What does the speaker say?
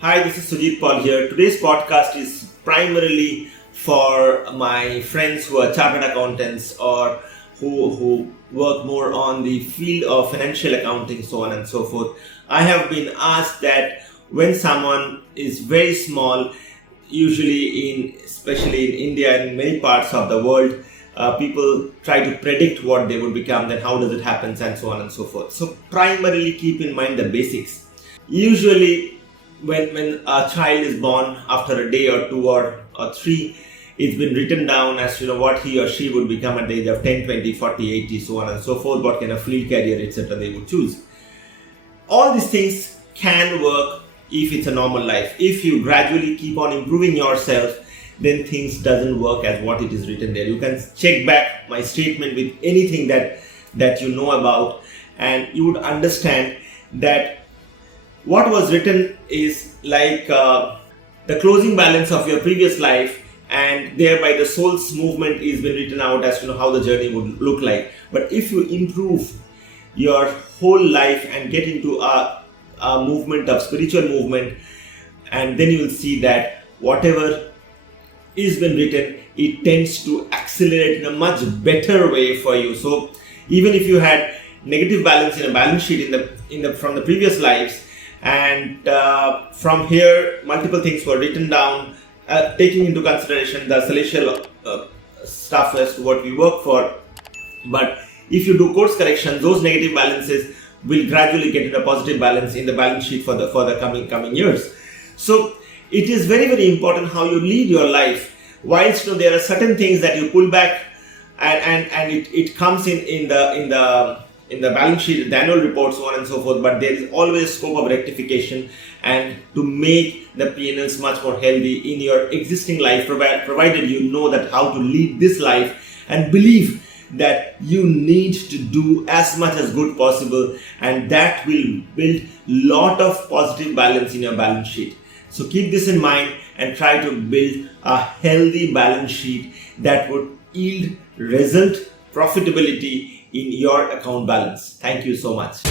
Hi, this is Sujit Paul here. Today's podcast is primarily for my friends who are chartered accountants or who work more on the field of financial accounting, so on and so forth. I have been asked that when someone is very small, especially in India and many parts of the world, people try to predict what they would become, then how does it happen, and so on and so forth. So primarily keep in mind the basics. Usually when a child is born, after a day or two or three, it's been written down as what he or she would become at the age of 10, 20, 40, 80, so on and so forth, what kind of field career, etc. they would choose. All these things can work if it's a normal life. If you gradually keep on improving yourself, then things doesn't work as what it is written there. You can check back my statement with anything that you know about, and you would understand that what was written is like the closing balance of your previous life, and thereby the soul's movement is been written out as how the journey would look like. But if you improve your whole life and get into a movement of spiritual movement, and then you will see that whatever is been written, it tends to accelerate in a much better way for you. So even if you had negative balance in a balance sheet from the previous lives, and from here multiple things were written down, taking into consideration the celestial stuff as to what we work for. But if you do course correction, those negative balances will gradually get into a positive balance in the balance sheet for the coming years. So it is very, very important how you lead your life. Whilst there are certain things that you pull back and it comes in the balance sheet, the annual report, so on and so forth, but there is always scope of rectification and to make the P&Ls much more healthy in your existing life, provided you know that how to lead this life and believe that you need to do as much as good possible, and that will build lot of positive balance in your balance sheet. So keep this in mind and try to build a healthy balance sheet that would yield result profitability in your account balance. Thank you so much.